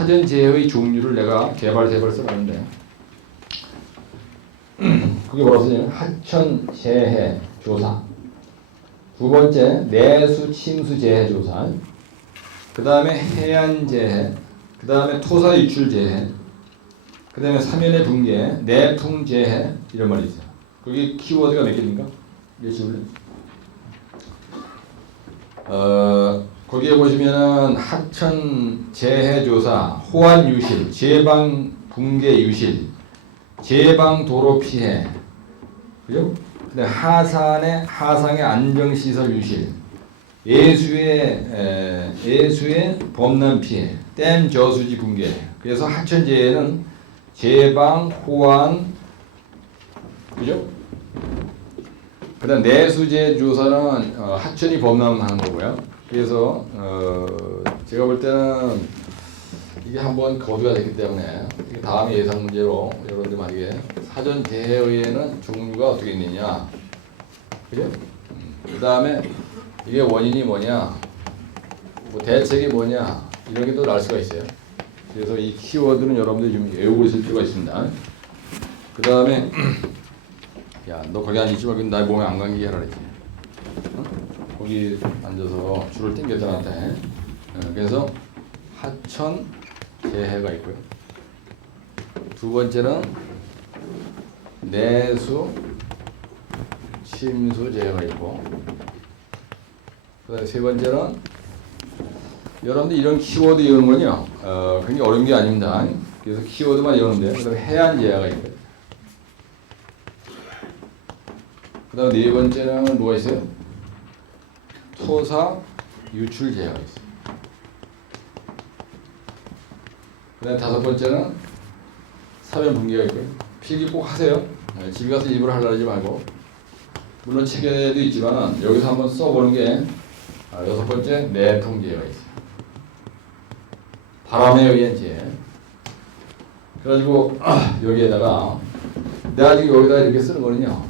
사전재해의 종류를 내가 개발해볼 써봤는데 그게 뭐라고 쓰냐면 하천재해 조사, 두 번째 내수 침수재해 조사, 그 다음에 해안재해, 그 다음에 토사유출재해, 그 다음에 사면의 붕괴, 내풍재해 이런 말이 있어요. 거기 키워드가 몇 개입니까? 몇 줄래? 거기에 보시면은 하천 재해 조사, 호안 유실, 제방 붕괴 유실, 제방 도로 피해, 그죠? 근데 하상의 안정 시설 유실, 예수의 범람 피해, 댐 저수지 붕괴. 그래서 하천 재해는 제방, 호안, 그죠? 그다음 내수재 조사는 하천이 범람하는 거고요. 그래서 제가 볼 때는 이게 한번 거두가 됐기 때문에 이게 다음 예상 문제로 여러분들 만약에 사전 재해의에는 종류가 어떻게 있느냐, 그죠? 그다음에 이게 원인이 뭐냐, 뭐 대책이 뭐냐 이런 게 또 날 수가 있어요. 그래서 이 키워드는 여러분들이 좀 외우고 있을 필요가 있습니다. 그다음에 야, 너 거기 앉지 말고 나 몸에 안 감기게 하라 그랬지. 어? 거기 앉아서 줄을 당겼다 나한테. 그래서 하천 재해가 있고요. 두 번째는 내수 침수 재해가 있고, 그다음에 세 번째는 여러분들 이런 키워드 이런 건요, 굉장히 어려운 게 아닙니다. 그래서 키워드만 이러는데, 그다음에 해안 재해가 있고요. 그 다음 네 번째는 뭐가 있어요? 토사 유출 재해가 있어요. 그 다음 다섯 번째는 사면 붕괴가 있고요. 필기 꼭 하세요. 집에 가서 일부러 하려고 하지 말고. 물론 책에도 있지만 여기서 한번 써보는 게 여섯 번째 내풍 재해가 있어요. 바람에 의한 재해. 그래가지고 여기에다가 내가 지금 여기다 이렇게 쓰는 거는요,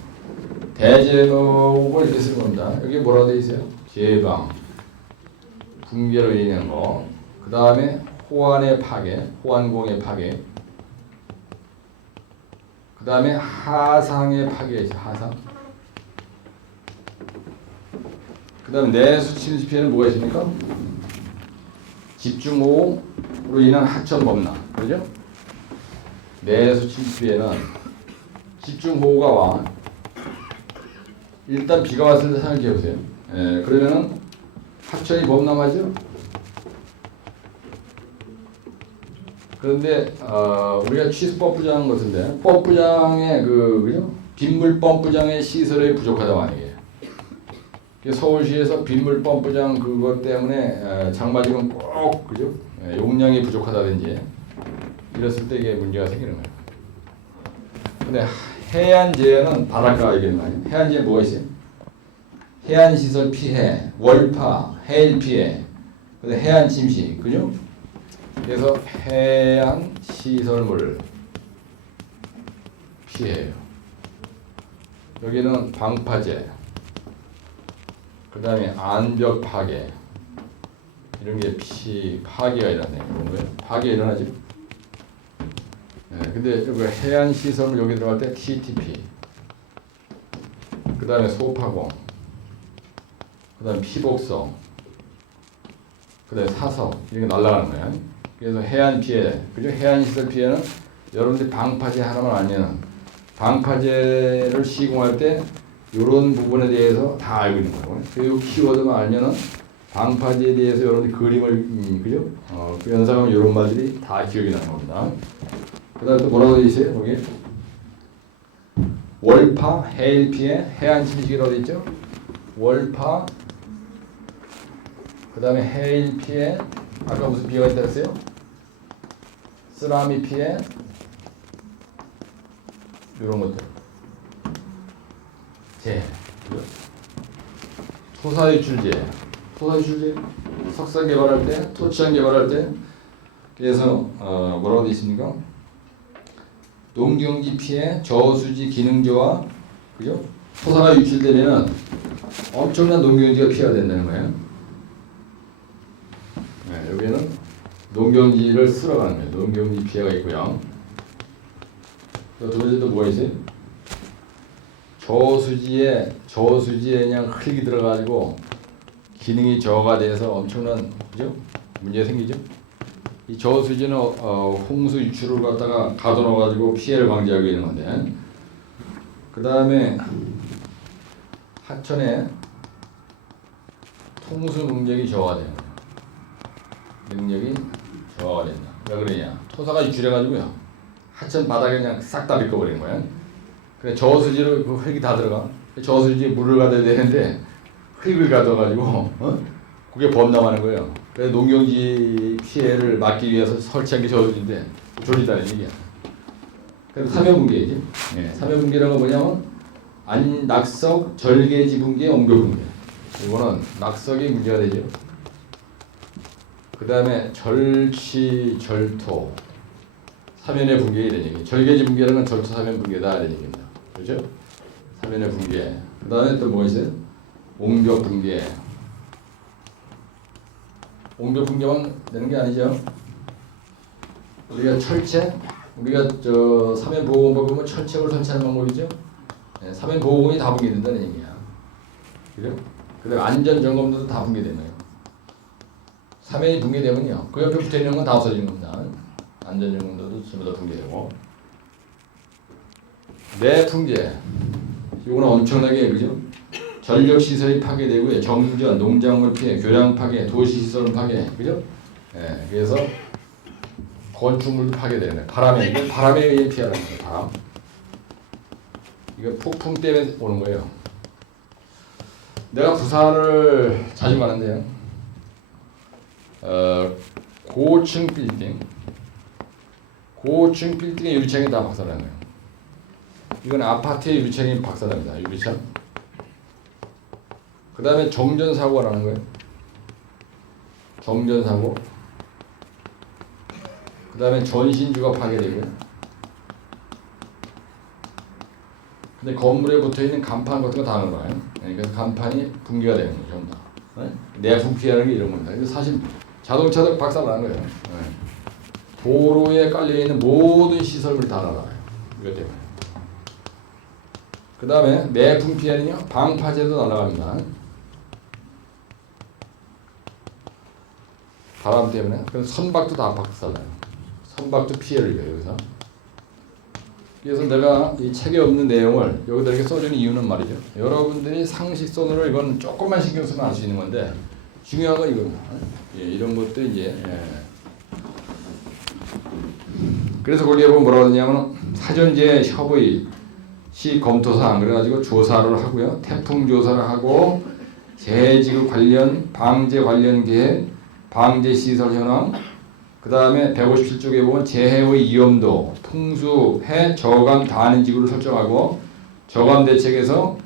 대제목을 이렇게 쓰는 겁니다. 여기 뭐라고 되어 있어요? 제방, 붕괴로 인한 거, 그 다음에 호안의 파괴, 호안공의 파괴, 그 다음에 하상의 파괴이죠. 하상. 그 다음에 내수 침수 피해는 뭐가 있습니까? 집중호우로 인한 하천 범람, 그죠? 내수 침수 피해는 집중호우가 와. 일단 비가 왔을 때 생각해 보세요. 그러면은 하천이 범람하죠. 그런데 우리가 취수 펌프장 같은데 펌프장의 그죠? 빗물 펌프장의 시설이 부족하다고 하는 거예요. 서울시에서 빗물 펌프장 그것 때문에 장마지금 꼭 그죠? 용량이 부족하다든지 이랬을 때 이게 문제가 생기는 거예요. 근데 해안 재해는 바닷가 얘기는 거 아니에요. 해안 재해 뭐가 있어요? 해안 시설 피해, 월파, 해일 피해, 해안 침시, 그죠? 그래서 해안 시설물 피해예요. 여기는 방파제, 그 다음에 안벽 파괴, 이런 게 파괴가 일어나는 거예요. 파괴 일어나죠. 근데 여기 해안 시설물 여기 들어갈 때 TTP, 그 다음에 소파공, 그 다음에 피복성, 그 다음에 사석, 이런 게 날아가는 거예요. 그래서 해안 피해, 그죠? 해안 시설 피해는 여러분들이 방파제 하나만 알면, 방파제를 시공할 때 이런 부분에 대해서 다 알고 있는 거예요. 그리고 키워드만 알면은 방파제에 대해서 여러분들이 그림을, 그죠? 그 연상하면 이런 말들이 다 기억이 나는 겁니다. 그 다음에 또 뭐라고 되어 있어요? 거기 월파, 해일 피해, 해안 침식이라고 되어 있죠? 월파, 그 다음에 해일 피해, 아까 무슨 피해가 있다고 했어요? 쓰나미 피해, 이런 것들. 재해, 토사유출재, 석산 개발할 때, 토치장 개발할 때, 그래서 뭐라고 되어 있습니까? 농경지 피해, 저수지 기능저하, 그죠? 토사가 유출되면 엄청난 농경지가 피해가 된다는 거예요. 여기는 농경지를 쓸어 가는 거예요. 농경지 피해가 있고요. 두 번째도 뭐가 있어요? 저수지에 그냥 흙이 들어가지고 기능이 저하가 돼서 엄청난 그죠? 문제 생기죠. 이 저수지는 홍수 유출을 갖다가 가둬놓아가지고 피해를 방지하고 있는 건데, 그 다음에 하천에 통수 능력이 저하돼요. 능력이 저하가 된다. 왜 그러냐? 토사가 유출해가지고요. 하천 바닥에 그냥 싹 다 밀어버리는 거예요. 그래 저수지로 그 흙이 다 들어가. 저수지에 물을 가둬야 되는데 흙을 가둬가지고 그게 범람하는 거예요. 그래서 농경지 피해를 막기 위해서 설치한 게 저수지인데 졸리다는 얘기야. 그래서 삼연붕괴이지. 네, 삼연붕괴라는 건 뭐냐면 낙석, 절개지 붕괴, 옹교붕괴. 이거는 낙석이 문제가 되죠. 그 다음에 절치, 절토, 삼연의 붕괴 이런 얘기. 절개지 붕괴라는 건 절토, 삼연 붕괴다 이런 얘기입니다. 그렇죠? 삼연의 붕괴. 그 다음에 또 뭐가 있어요? 옹벽 붕괴. 옹벽 붕괴만 되는 게 아니죠. 우리가 철책, 우리가 삼연 보호공법 보면 철책을 설치하는 방법이죠. 네, 삼연 보호공이 다 붕괴된다는 얘기야. 그죠? 그다음 안전 점검도 다 붕괴되는 거예요. 삼연이 붕괴되면요, 그 옆에 붙어 있는 건 다 없어지는 겁니다. 안전 점검도도 전부 다 붕괴되고. 내풍재, 이거는 엄청나게 그죠? 전력 시설이 파괴되고요, 정전, 농작물 피해, 교량 파괴, 도시 시설 파괴, 그죠? 예, 그래서 건축물도 파괴되는 거예요. 바람에 의해 피하는 거예요. 바람. 이거 폭풍 때문에 오는 거예요. 내가 부산을 자주 가는데요. 고층 빌딩의 유리창이 다 박살난 거예요. 이건 아파트의 유리창이 박살납니다. 유리창. 그 다음에 정전 사고가 나는 거예요. 정전 사고. 그 다음에 전신주가 파괴되고요. 근데 건물에 붙어 있는 간판 같은 거 다 하는 거예요. 그래서 간판이 붕괴가 되는 거죠. 전부 다. 내풍 피하는 게 이런 겁니다. 사실 자동차도 박살나는 거예요. 도로에 깔려 있는 모든 시설물이 다 날아가요. 이것 때문에. 그 다음에 내풍 피해는요, 방파제도 날아갑니다. 바람 때문에. 그래서 선박도 다 박살나요. 선박도 피해를 입어요. 그래서 내가 이 책에 없는 내용을 여기다 이렇게 써주는 이유는 말이죠. 여러분들이 상식선으로 이건 조금만 신경 쓰면 알 수 있는 건데, 중요한 건 이겁니다. 예, 이런 것도 이제. 그래서 거기에 보면 뭐라고 하냐면 사전제 협의 시 검토사항 그래가지고 조사를 하고요. 태풍 조사를 하고 재해지구 관련 방제 관련 계획, 방제 시설 현황, 그 다음에 157쪽에 보면 재해의 위험도, 풍수, 해, 저감 다하는 지구를 설정하고 저감 대책에서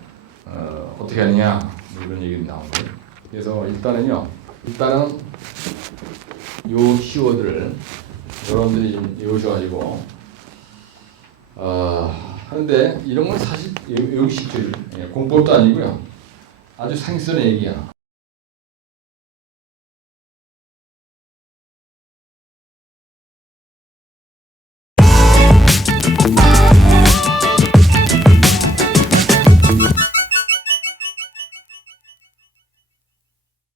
어떻게 하느냐 이런 얘기 나오고요. 그래서 일단은 요 키워드를 여러분들이 좀 외우셔가지고 하는데 이런 건 사실 외우기 쉽죠. 공법도 아니고요. 아주 생선의 얘기야.